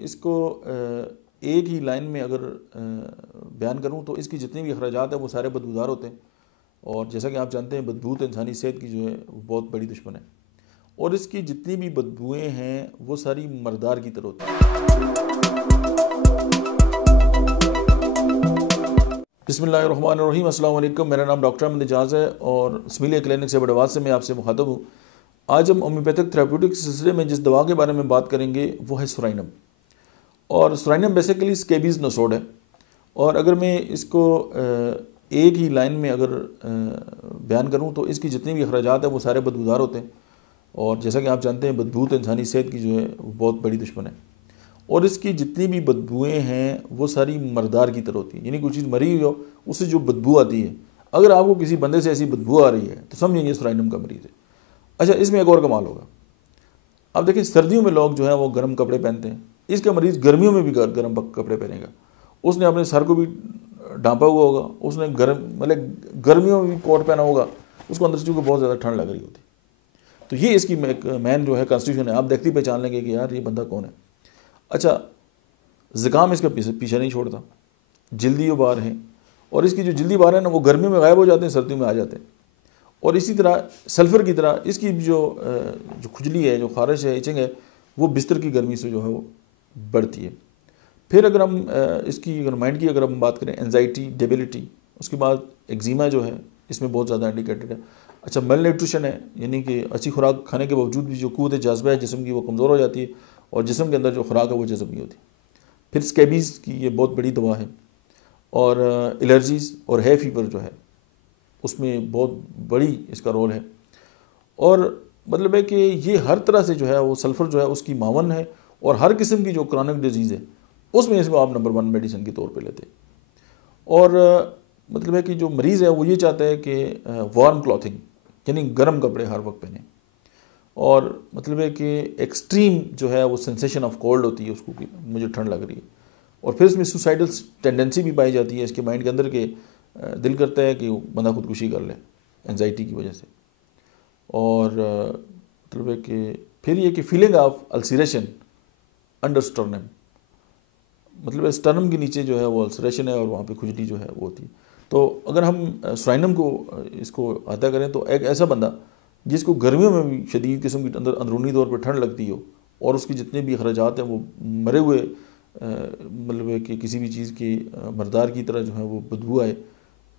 इसको एक ही लाइन में अगर बयान करूं तो इसकी जितनी भी अखराजात हैं वो सारे बदबूदार होते हैं। और जैसा कि आप जानते हैं बदबू तो इंसानी सेहत की जो है वो बहुत बड़ी दुश्मन है। और इसकी जितनी भी बदबूएँ हैं वो सारी मर्दार की तरह होती हैं। बिस्मिल्लाहिर्रहमानिर्रहीम, अस्सलाम वालेकुम। मेरा नाम डॉक्टर अहमद एजाज़ है और स्मिलिया क्लिनिक से बड़वाद से मैं आपसे मुखातब हूँ। आज हम होम्योपैथिक थेरेप्यूटिक सिलसिले में जिस दवा के बारे में बात करेंगे वो है सुराइनम। और सुराइनम बेसिकली स्केबीज़ नसोड है। और अगर मैं इसको एक ही लाइन में अगर बयान करूँ तो इसकी जितनी भी अखराजात हैं वो सारे बदबूदार होते हैं। और जैसा कि आप जानते हैं बदबू तो इंसानी सेहत की जो है वो बहुत बड़ी दुश्मन है। और इसकी जितनी भी बदबूएँ हैं वो सारी मर्दार की तरह होती हैं, यानी कोई चीज़ मरी हुई हो उससे जो बदबू आती है, अगर आपको किसी बंदे से ऐसी बदबू आ रही है तो समझें ये सुराइनम का मरीज़ है। अच्छा, इसमें एक और कमाल होगा। अब देखिए सर्दियों में लोग जो है वो गर्म कपड़े पहनते हैं, इसका मरीज़ गर्मियों में भी गर्म कपड़े पहनेगा। उसने अपने सर को भी ढांपा हुआ होगा, उसने मतलब गर्मियों में भी कोट पहना होगा, उसको अंदर से चूँकि बहुत ज़्यादा ठंड लग रही होती। तो ये इसकी मैन जो है कॉन्स्टिट्यूशन है, आप देखते ही पहचान लेंगे कि यार ये बंदा कौन है। अच्छा, ज़ुकाम इसका पीछे नहीं छोड़ता, जल्दी उबार हैं, और इसकी जो जल्दी बार है ना वो गर्मी में गायब हो जाते हैं, सर्दियों में आ जाते हैं। और इसी तरह सल्फ़र की तरह इसकी जो खुजली है, जो खारिश है, इचिंग है, वो बिस्तर की गर्मी से जो है वो बढ़ती है। फिर अगर हम इसकी अगर माइंड की अगर हम बात करें, एंजाइटी, डेबिलिटी, उसके बाद एक्जिमा जो है इसमें बहुत ज़्यादा इंडिकेटेड है। अच्छा, मेल न्यूट्रिशन है, यानी कि अच्छी खुराक खाने के बावजूद भी जो क़ुव्वत जाज़बा है जिस्म की वो कमज़ोर हो जाती है और जिस्म के अंदर जो खुराक है वो जज़ब नहीं होती। फिर स्केबीज़ की ये बहुत बड़ी दवा है। और एलर्जीज़ और है फीवर जो है उसमें बहुत बड़ी इसका रोल है। और मतलब है कि ये हर तरह से जो है वो सल्फ़र जो है उसकी मावन है, और हर किस्म की जो क्रॉनिक डिजीज़ है उसमें इसको आप नंबर 1 मेडिसिन के तौर पे लेते हैं। और मतलब है कि जो मरीज़ है वो ये चाहता है कि वार्म क्लॉथिंग, यानी गर्म कपड़े हर वक्त पहने। और मतलब है कि एक्सट्रीम जो है वो सेंसेशन ऑफ कोल्ड होती है उसको कि मुझे ठंड लग रही है। और फिर इसमें सुसाइडल टेंडेंसी भी पाई जाती है इसके माइंड के अंदर के दिल करता है कि बंदा खुदकुशी कर ले एंजाइटी की वजह से। और मतलब है कि फिर ये कि feeling of ulceration under sternum, मतलब स्टर्नम के नीचे जो है वो अल्सरेशन है और वहाँ पे खुजली जो है वो होती है। तो अगर हम सुराइनम को इसको अदा करें तो एक ऐसा बंदा जिसको गर्मियों में भी शदीद किस्म की अंदरूनी तौर पर ठंड लगती हो और उसके जितने भी अखराजात हैं वो मरे हुए मतलब है कि किसी भी चीज़ की मर्दार की तरह जो है वो बदबू आए,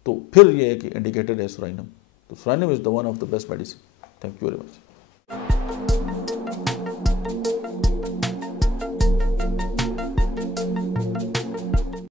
तो फिर ये है कि इंडिकेटेड है सुराइनम। तो सुराइनम is the one of the best medicine. Thank you very much.